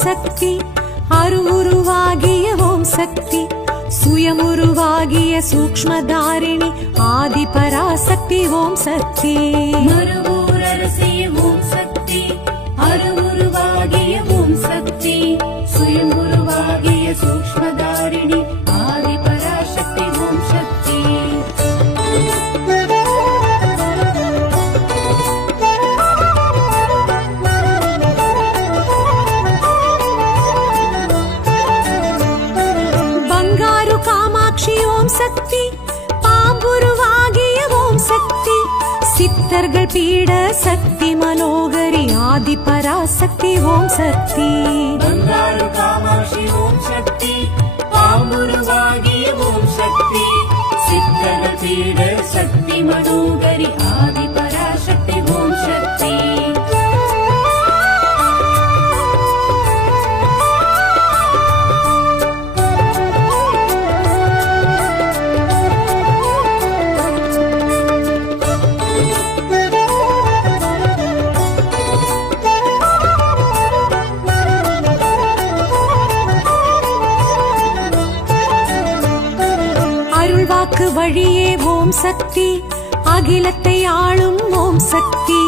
சக்தி அருவுருவாகிய ஓம் சக்தி சுயமுருவாகிய சூக்ஷ்மதாரிணி ஆதி பராசக்தி ஓம் சக்தி மறுவூரரசிய ஓம் சக்தி அருவுருவாகிய ஓம் சக்தி சுயமுருவாகிய சூக்ஷ்மதாரிணி ஆதி பராசக்தி ஓம் சக்தி ஓம் சக்தி பாம்புருவாகிய ஓம் சக்தி சித்தர்கள் பீட சக்தி மனோகரி ஆதி பராசக்தி ஓம் சக்தி பங்காரு காமாட்சி ஓம் சக்தி பாம்புருவாகிய ஓம் சக்தி சித்தர்கள் பீட சக்தி மனோகரி ஆதி பராசக்தி ஓம் சக்தி வழியே ஓம் சக்தி அகிலத்தை ஆளும் ஓம் சக்தி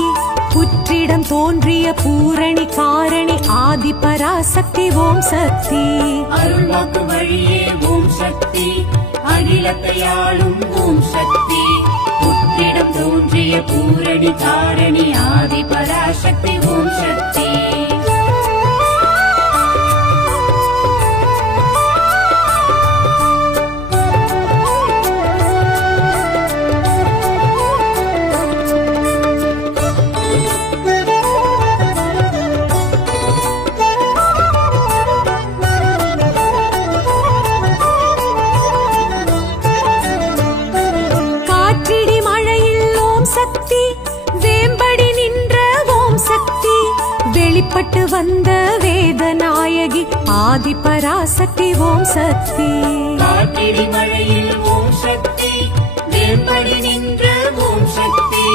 புற்றிடம் தோன்றிய பூரணி காரணி ஆதி பராசக்தி ஓம் சக்தி அருள்வாக்கு வழியே ஓம் சக்தி அகிலத்தை ஆளும் ஓம் சக்தி புற்றிடம் தோன்றிய பூரணி காரணி ஆதி பராசக்தி ஓம் சக்தி வெளிப்பட்டு வந்த வேதநாயகி ஆதி பராசக்தி ஓம் சக்தி காற்றிடி மழையில் ஓம் சக்தி வேம்படி நின்ற ஓம் சக்தி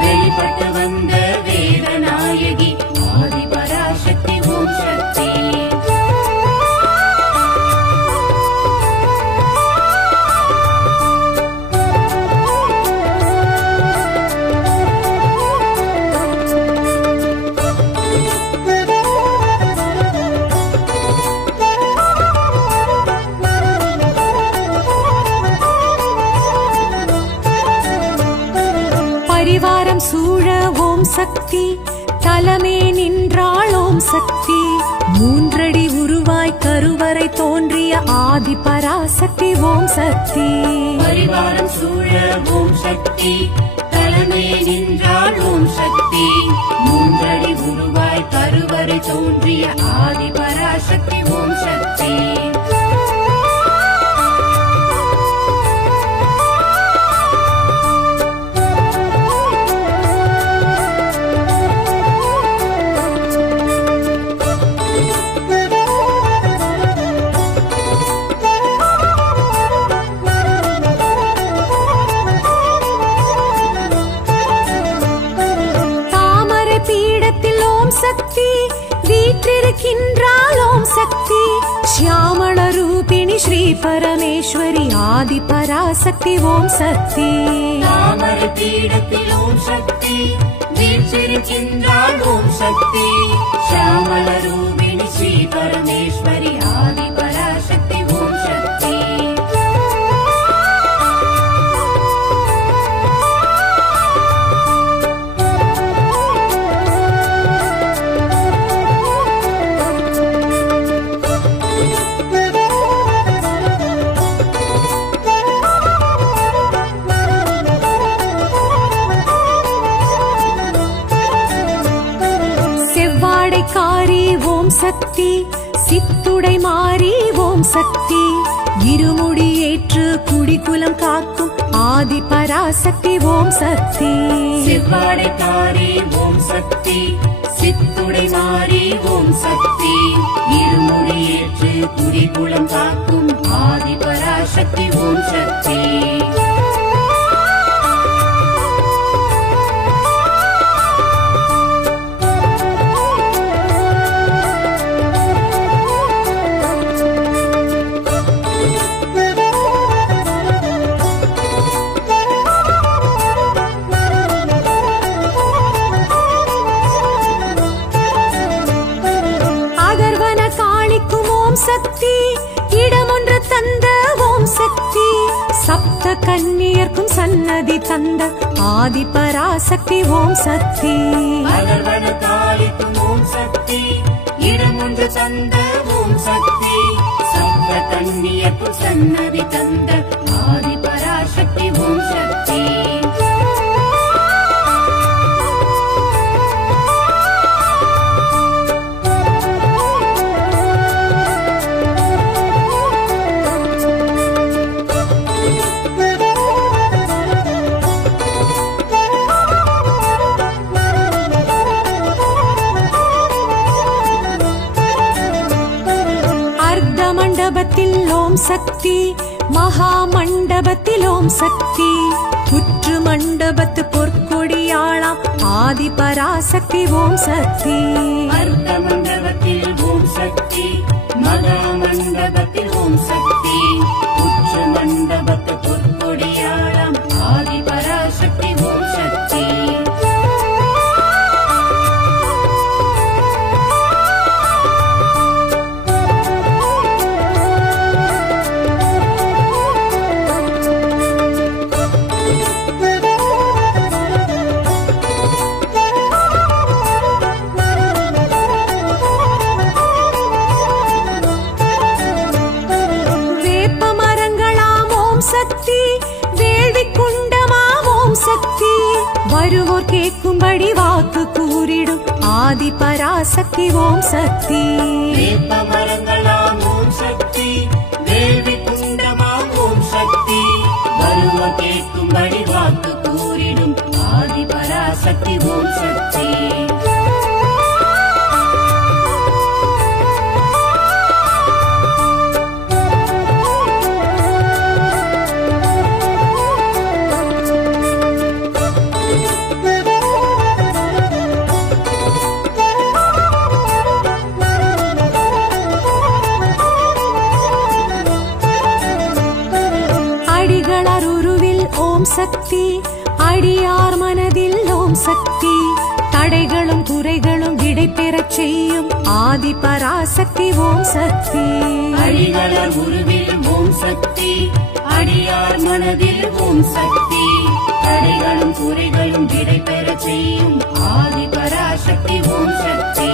வெளிப்பட்டு வந்த வேதநாயகி ஆதி பராசக்தி ஓம் சக்தி பரிவாரம் சூழ ஓம் சக்தி தலமே நின்றாள் ஓம் சக்தி மூன்றடி உருவாய் கருவறை தோன்றிய ஆதி பராசக்தி ஓம் சக்தி பரிவாரம் சூழ ஓம் சக்தி தலமே நின்றாள் ஓம் சக்தி மூன்றடி உருவாய் கருவறை தோன்றிய ஆதி பராசக்தி ஓம் சக்தி சக்தி வீற்றிருக்கின்றாள் ஓம் சக்தி ஷியாமள ரூபிணி ஸ்ரீ பரமேஸ்வரி ஆதி பராசக்தி ஓம் சக்தி தாமர பீடத்தில் ஓம் சக்தி வீற்றிருக்கின்றாள் ஓம் சக்தி ஷியாமள ரூபிணி ஸ்ரீ பரமேஸ்வரி ஆதி பராசக்தி ஓம் சக்தி சக்தி சித்துடை மாறி ஓம் சக்தி இருமுடி ஏற்று குடிக்குலம் காக்கும் ஆதி பராசக்தி ஓம் சக்தி செவ்வாடைக்காரி ஓம் சக்தி சித்துடை மாறி ஓம் சக்தி இருமுடி ஏற்று குடிக்குலம் காக்கும் ஆதி பராசக்தி ஓம் சக்தி சக்தி இடமொன்று தந்த ஓம் சக்தி சப்த கன்னியர்க்கும் சன்னதி தந்த ஆதி பராசக்தி ஓம் சக்தி அகர்வனகாளிக்கும் ஓம் சக்தி இடமொன்று தந்த ஓம் சக்தி சப்த கன்னியர்க்கும் சன்னதி தந்த ஆதி பராசக்தி ஓம் சக்தி மண்டபத்தில் ஓம் சக்தி மகா மண்டபத்தில் ஓம் சக்தி புற்று மண்டபத்து பொற்கொடியாளாம் ஆதி பராசக்தி ஓம் சக்தி அர்த்த மண்டபத்தில் ஓம் சக்தி மகா மண்டபத்தில் ஓம் சக்தி புற்று மண்டபத்து பொற்கொடியாளாம் ஆதி பராசக்தி ஓம் சக்தி வருவோர் கேட்கும்படி வாக்கு கூறிடும் ஆதி பராசக்தி ஓம் சக்தி வேப்ப மரங்களாம் ஓம் சக்தி வேள்வி குண்டமாம் ஓம் சக்தி வருவோர் கேட்கும்படி வாக்கு கூறிடும் ஆதி பராசக்தி ஓம் சக்தி சக்தி அடியார் மனதில் ஓம் சக்தி தடைகளும் குறைகளும் விடை பெறச் செய்யும் ஆதி பராசக்தி ஓம் சக்தி அடிகளர் உருவில் ஓம் சக்தி அடியார் மனதில் ஓம் சக்தி தடைகளும் குறைகளும் விடை பெறச் செய்யும் ஆதி பராசக்தி ஓம் சக்தி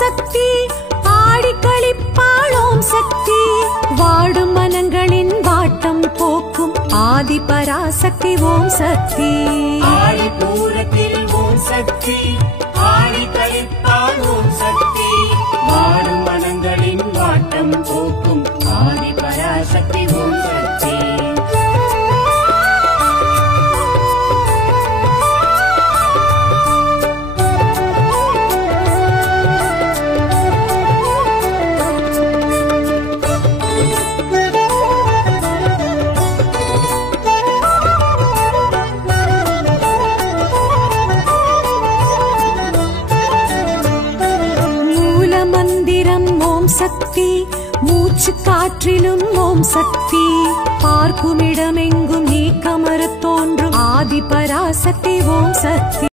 சக்தி ஆடி களிப்பாள் ஓம் சக்தி வாடும் மனங்களின் வாட்டம் போக்கும் ஆதி பராசக்தி ஓம் சக்தி ஆடி பூரத்தில் ஓம் சக்தி ஆடி களிப்பாள் ஓம் சக்தி வாடும் மனங்களின் வாட்டம் போக்கும் ஆதி பராசக்தி ஓம் சக்தி சக்தி மூச்சு காற்றிலும் ஓம் சக்தி பார்க்குமிடமெங்கும் நீக்கமறு தோன்றும் ஆதி பராசக்தி ஓம் சக்தி